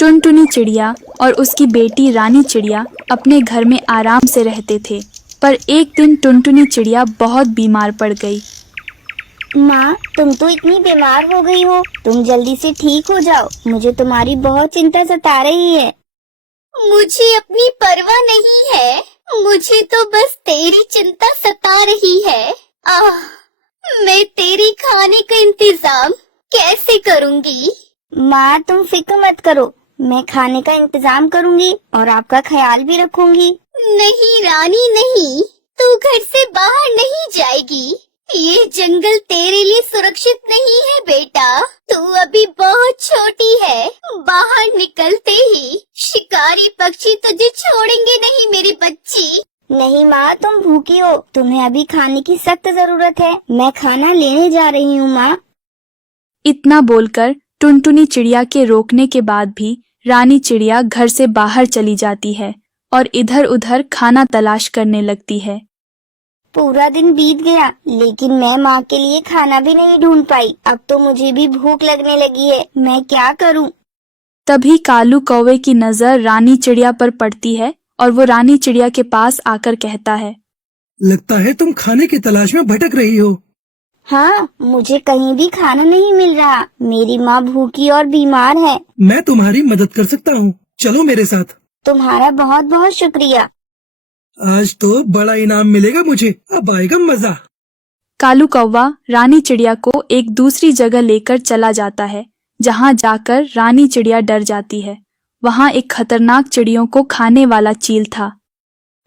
टुनटुनी चिड़िया और उसकी बेटी रानी चिड़िया अपने घर में आराम से रहते थे। पर एक दिन टुनटुनी चिड़िया बहुत बीमार पड़ गई। माँ, तुम तो इतनी बीमार हो गई हो, तुम जल्दी से ठीक हो जाओ, मुझे तुम्हारी बहुत चिंता सता रही है। मुझे अपनी परवाह नहीं है, मुझे तो बस तेरी चिंता सता रही है। मैं तेरी खाने का इंतजाम कैसे करूँगी? माँ, तुम फिक्र मत करो, मैं खाने का इंतजाम करूँगी और आपका ख्याल भी रखूँगी। नहीं रानी नहीं, तू घर से बाहर नहीं जाएगी। ये जंगल तेरे लिए सुरक्षित नहीं है बेटा, तू अभी बहुत छोटी है। बाहर निकलते ही शिकारी पक्षी तुझे छोड़ेंगे नहीं मेरी बच्ची। नहीं माँ, तुम भूखी हो, तुम्हें अभी खाने की सख्त जरूरत है। मैं खाना लेने जा रही हूँ माँ। इतना बोलकर टुनटुनी चिड़िया के रोकने के बाद भी रानी चिड़िया घर से बाहर चली जाती है और इधर उधर खाना तलाश करने लगती है। पूरा दिन बीत गया, लेकिन मैं माँ के लिए खाना भी नहीं ढूंढ पाई। अब तो मुझे भी भूख लगने लगी है, मैं क्या करूँ? तभी कालू कौवे की नजर रानी चिड़िया पर पड़ती है और वो रानी चिड़िया के पास आकर कहता है, लगता है तुम खाने की तलाश में भटक रही हो। हाँ, मुझे कहीं भी खाना नहीं मिल रहा। मेरी माँ भूखी और बीमार है। मैं तुम्हारी मदद कर सकता हूँ, चलो मेरे साथ। तुम्हारा बहुत बहुत शुक्रिया। आज तो बड़ा इनाम मिलेगा मुझे, अब आएगा मजा। कालू कौवा रानी चिड़िया को एक दूसरी जगह लेकर चला जाता है, जहाँ जाकर रानी चिड़िया डर जाती है। वहाँ एक खतरनाक चिड़ियों को खाने वाला चील था।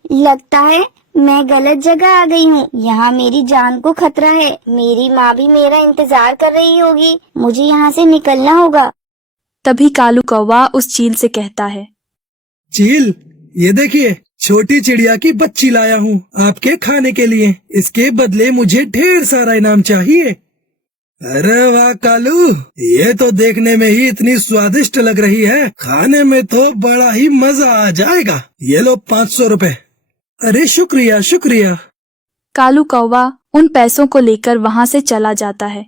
लगता है मैं गलत जगह आ गई हूँ, यहाँ मेरी जान को खतरा है। मेरी माँ भी मेरा इंतजार कर रही होगी, मुझे यहाँ से निकलना होगा। तभी कालू कौवा उस चील से कहता है, चील, ये देखिए, छोटी चिड़िया की बच्ची लाया हूँ आपके खाने के लिए। इसके बदले मुझे ढेर सारा इनाम चाहिए। अरे वाह कालू, ये तो देखने में ही इतनी स्वादिष्ट लग रही है, खाने में तो बड़ा ही मजा आ जाएगा। ये लो 500 रुपए। अरे शुक्रिया शुक्रिया। कालू कौवा उन पैसों को लेकर वहाँ से चला जाता है।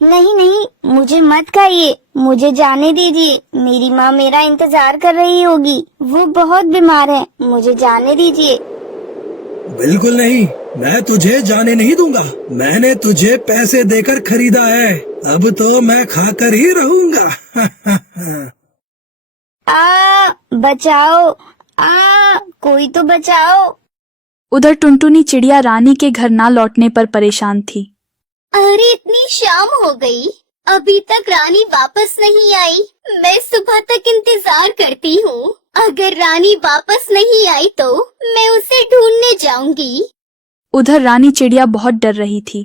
नहीं नहीं, मुझे मत खाइए, मुझे जाने दीजिए। मेरी माँ मेरा इंतजार कर रही होगी, वो बहुत बीमार है, मुझे जाने दीजिए। बिल्कुल नहीं, मैं तुझे जाने नहीं दूंगा। मैंने तुझे पैसे देकर खरीदा है, अब तो मैं खाकर ही रहूंगा। बचाओ, कोई तो बचाओ। उधर टुनटुनी चिड़िया रानी के घर ना लौटने पर परेशान थी। अरे इतनी शाम हो गई, अभी तक रानी वापस नहीं आई। मैं सुबह तक इंतजार करती हूँ, अगर रानी वापस नहीं आई तो मैं उसे ढूंढने जाऊंगी। उधर रानी चिड़िया बहुत डर रही थी।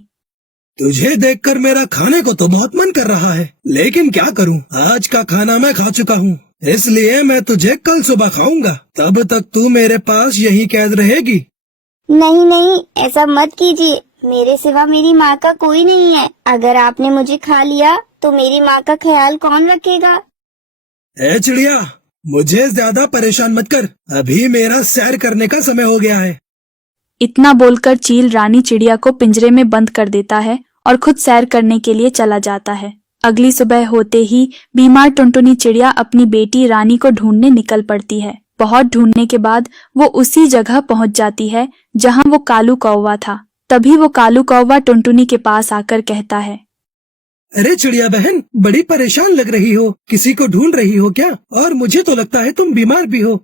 तुझे देखकर मेरा खाने को तो बहुत मन कर रहा है, लेकिन क्या करूँ, आज का खाना मैं खा चुका हूँ, इसलिए मैं तुझे कल सुबह खाऊंगा। तब तक तू मेरे पास यहीं कैद रहेगी। नहीं नहीं, ऐसा मत कीजिए, मेरे सिवा मेरी माँ का कोई नहीं है। अगर आपने मुझे खा लिया तो मेरी माँ का ख्याल कौन रखेगा? ए चिड़िया, मुझे ज्यादा परेशान मत कर, अभी मेरा सैर करने का समय हो गया है। इतना बोलकर चील रानी चिड़िया को पिंजरे में बंद कर देता है और खुद सैर करने के लिए चला जाता है। अगली सुबह होते ही बीमार टुनटुनी चिड़िया अपनी बेटी रानी को ढूंढने निकल पड़ती है। बहुत ढूंढने के बाद वो उसी जगह पहुंच जाती है जहां वो कालू कौवा था। तभी वो कालू कौवा टुनटुनी के पास आकर कहता है, अरे चिड़िया बहन, बड़ी परेशान लग रही हो, किसी को ढूंढ रही हो क्या? और मुझे तो लगता है तुम बीमार भी हो।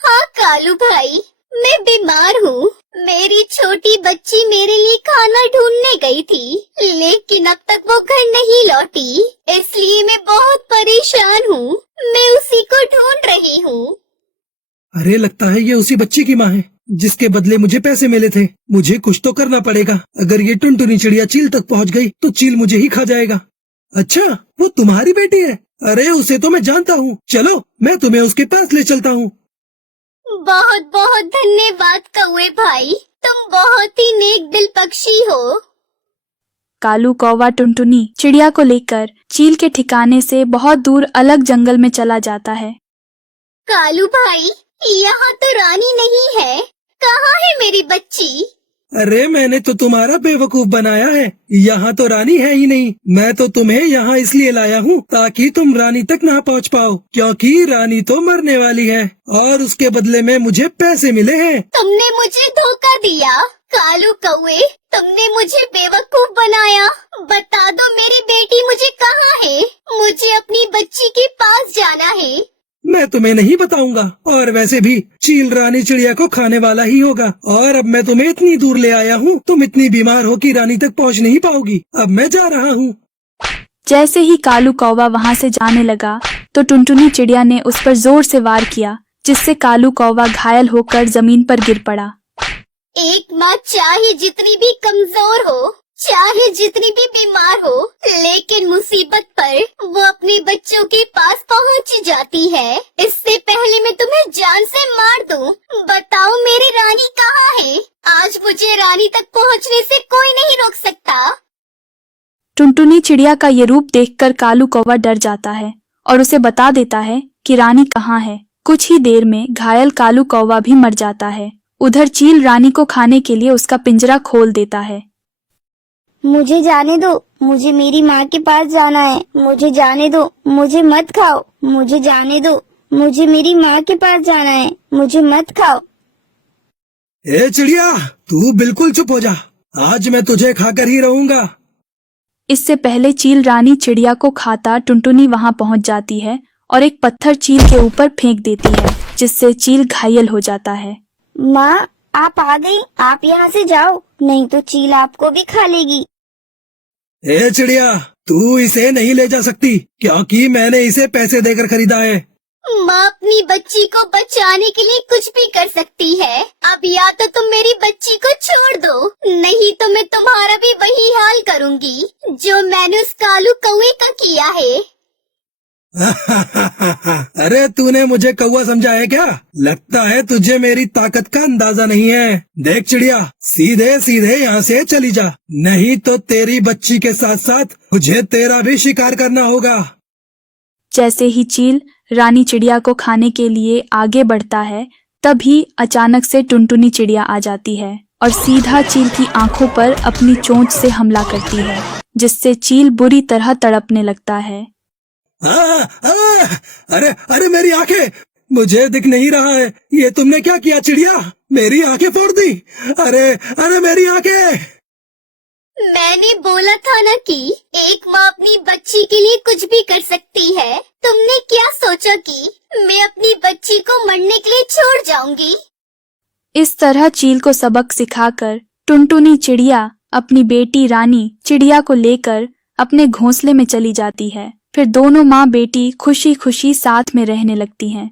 हाँ कालू भाई, मैं बीमार हूँ। मेरी छोटी बच्ची मेरे लिए खाना ढूंढने गई थी, लेकिन अब तक वो घर नहीं लौटी, इसलिए मैं बहुत परेशान हूँ। मैं उसी को ढूंढ रही हूँ। अरे लगता है ये उसी बच्ची की माँ है, जिसके बदले मुझे पैसे मिले थे। मुझे कुछ तो करना पड़ेगा। अगर ये टुनटुनी चिड़िया चील तक पहुंच गई तो चील मुझे ही खा जाएगा। अच्छा, वो तुम्हारी बेटी है? अरे उसे तो मैं जानता हूँ, चलो मैं तुम्हें उसके पास ले चलता हूँ। बहुत बहुत धन्यवाद कौवे भाई, तुम बहुत ही नेक दिल पक्षी हो। कालू कौवा टुनटुनी चिड़िया को लेकर चील के ठिकाने से बहुत दूर अलग जंगल में चला जाता है। कालू भाई, यहाँ तो रानी नहीं है, कहाँ है मेरी बच्ची? अरे मैंने तो तुम्हारा बेवकूफ बनाया है। यहाँ तो रानी है ही नहीं। मैं तो तुम्हें यहाँ इसलिए लाया हूँ ताकि तुम रानी तक ना पहुँच पाओ, क्योंकि रानी तो मरने वाली है और उसके बदले में मुझे पैसे मिले हैं। तुमने मुझे धोखा दिया कालू कौवे, तुमने मुझे बेवकूफ बनाया। बता दो मेरी बेटी मुझे कहाँ है? मुझे अपनी बच्ची के पास जाना है। मैं तुम्हें नहीं बताऊंगा, और वैसे भी चील रानी चिड़िया को खाने वाला ही होगा। और अब मैं तुम्हें इतनी दूर ले आया हूँ, तुम इतनी बीमार हो कि रानी तक पहुँच नहीं पाओगी। अब मैं जा रहा हूँ। जैसे ही कालू कौवा वहां से जाने लगा तो टुनटुनी चिड़िया ने उस पर जोर से वार किया, जिससे कालू कौवा घायल होकर जमीन पर गिर पड़ा। एक माँ चाहे जितनी भी कमजोर हो, चाहे जितनी भी बीमार हो, लेकिन मुसीबत पर वो अपने बच्चों के पास पहुंच जाती है। इससे पहले मैं तुम्हें जान से मार दूं। बताओ मेरी रानी कहाँ है? आज मुझे रानी तक पहुंचने से कोई नहीं रोक सकता। टुनटुनी चिड़िया का ये रूप देखकर कालू कौवा डर जाता है और उसे बता देता है कि रानी कहाँ है। कुछ ही देर में घायल कालू कौवा भी मर जाता है। उधर चील रानी को खाने के लिए उसका पिंजरा खोल देता है। मुझे जाने दो, मुझे मेरी माँ के पास जाना है। मुझे जाने दो, मुझे मत खाओ। मुझे जाने दो, मुझे मेरी माँ के पास जाना है। मुझे मत खाओ। ए चिड़िया, तू बिल्कुल चुप हो जा। आज मैं तुझे खाकर ही रहूंगा। इससे पहले चील रानी चिड़िया को खाता टुनटुनी वहां पहुंच जाती है और एक पत्थर चील के ऊपर फेंक देती है, जिससे चील घायल हो जाता है। माँ, आप आ गई। आप यहाँ से जाओ, नहीं तो चील आपको भी खा लेगी। ए चिड़िया, तू इसे नहीं ले जा सकती, क्योंकि मैंने इसे पैसे देकर खरीदा है। माँ अपनी बच्ची को बचाने के लिए कुछ भी कर सकती है। अब या तो तुम मेरी बच्ची को छोड़ दो, नहीं तो मैं तुम्हारा भी वही हाल करूँगी जो मैंने उस कालू कौवे का किया है। अरे तूने मुझे कौवा समझा है क्या? लगता है तुझे मेरी ताकत का अंदाजा नहीं है। देख चिड़िया, सीधे सीधे यहाँ से चली जा, नहीं तो तेरी बच्ची के साथ साथ मुझे तेरा भी शिकार करना होगा। जैसे ही चील रानी चिड़िया को खाने के लिए आगे बढ़ता है, तभी अचानक से टुनटुनी चिड़िया आ जाती है और सीधा चील की आंखों पर अपनी चोंच से हमला करती है, जिससे चील बुरी तरह तड़पने लगता है। अरे अरे मेरी आंखें, मुझे दिख नहीं रहा है। ये तुमने क्या किया चिड़िया? मेरी आंखें फोड़ दी। अरे अरे मेरी आंखें। मैंने बोला था ना कि एक माँ अपनी बच्ची के लिए कुछ भी कर सकती है। तुमने क्या सोचा कि मैं अपनी बच्ची को मरने के लिए छोड़ जाऊंगी? इस तरह चील को सबक सिखाकर टुनटुनी चिड़िया अपनी बेटी रानी चिड़िया को लेकर अपने घोंसले में चली जाती है। फिर दोनों माँ बेटी खुशी खुशी साथ में रहने लगती हैं।